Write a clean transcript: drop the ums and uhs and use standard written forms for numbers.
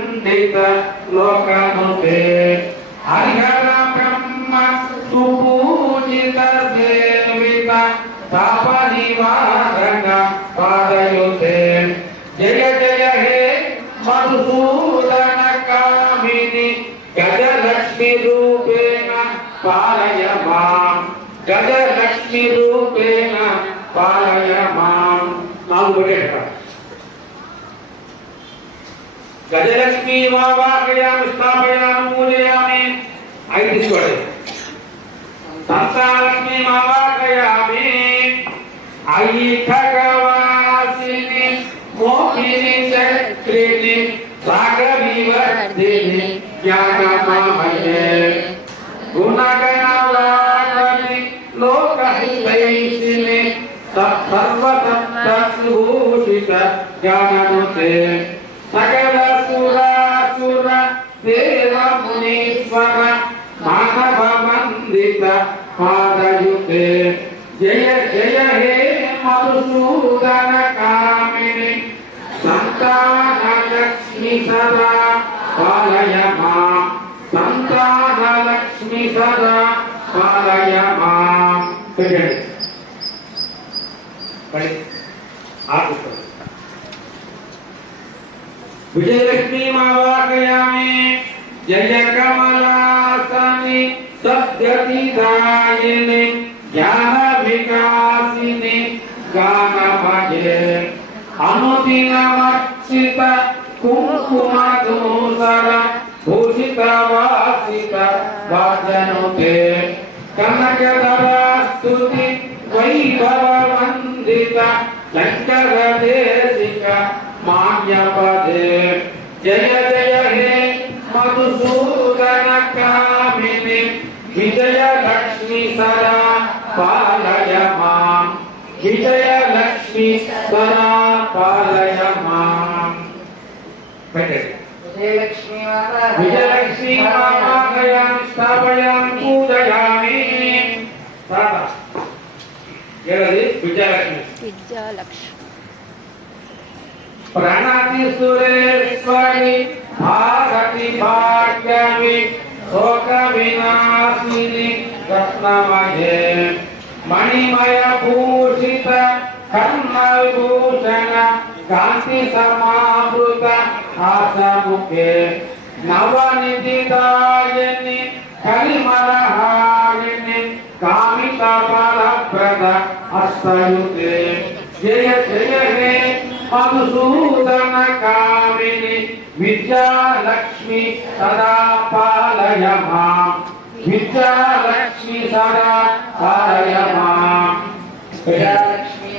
పండిత లోకనుతే హరిహర బ్రహ్మ సుపూజిత సేవిత తాప నివారణ పాదయుతే జయ జయ హే మధుసూదన కామిని గజలక్ష్మి రూపేణ పాలయ మాం గజలక్ష్మి రూపేణ పాలయ మాం నాలుగు గజలక్ష్మి వావాహయామి స్థాపయామి పూజయామి ఐదు తీసుకోండి సంతాలక్ష్మి వావాహయామి అయి ఖగవాసిని మోహిని చక్రిని సాగవివర్ధిని జ్ఞానమయే గుణగణవాణి లోకహితైషిని సర్వసప్తభూషిత జ్ఞాననుతే సకల సురాసుర దేవ మునీశ్వర మానవ వందిత పాదయుతే జయ జయ హే మధుసూదన కామిని సంతాన లక్ష్మి సదా పాలయ మాం సంతాన లక్ష్మి సదా పాలయ మాం విజయలక్ష్మి మావాహయామి జయ కమలాసని సద్గతిదాయిని జ్ఞాన వికాసిని గానమయే అనుదినమర్చిత కుంకుమ దూసర భూషిత వాసిత వాజనుతే కనకధరాస్తుతి వైభవ వందిత శంకర దేశిక మాన్యపదే జయ జయ హే మధుసూదన కామిని విజయలక్ష్మి సదా పాలయ మాం విజయలక్ష్మి సదా పాలయ మాం విజయలక్ష్మి వావాహయామి స్థాపయామి పూజయామి విజయలక్ష్మి ప్రణతి సురేశ్వరి భారతి భాగ్యమి శోక వినాశిని రత్నమయే మణిమయ భూషిత కర్ణ విభూషణ కాంతి సమావృత ఆసముఖే నవనిధిదాయని కలిమలహారిణి కామిత ఫలప్రద హస్తయుతే జయ జయ హే మధుసూదన కామిని విద్యాలక్ష్మి సదా పాలయ మాం విద్యాలక్ష్మి సదా పాలయ మాం విద్యాలక్ష్మి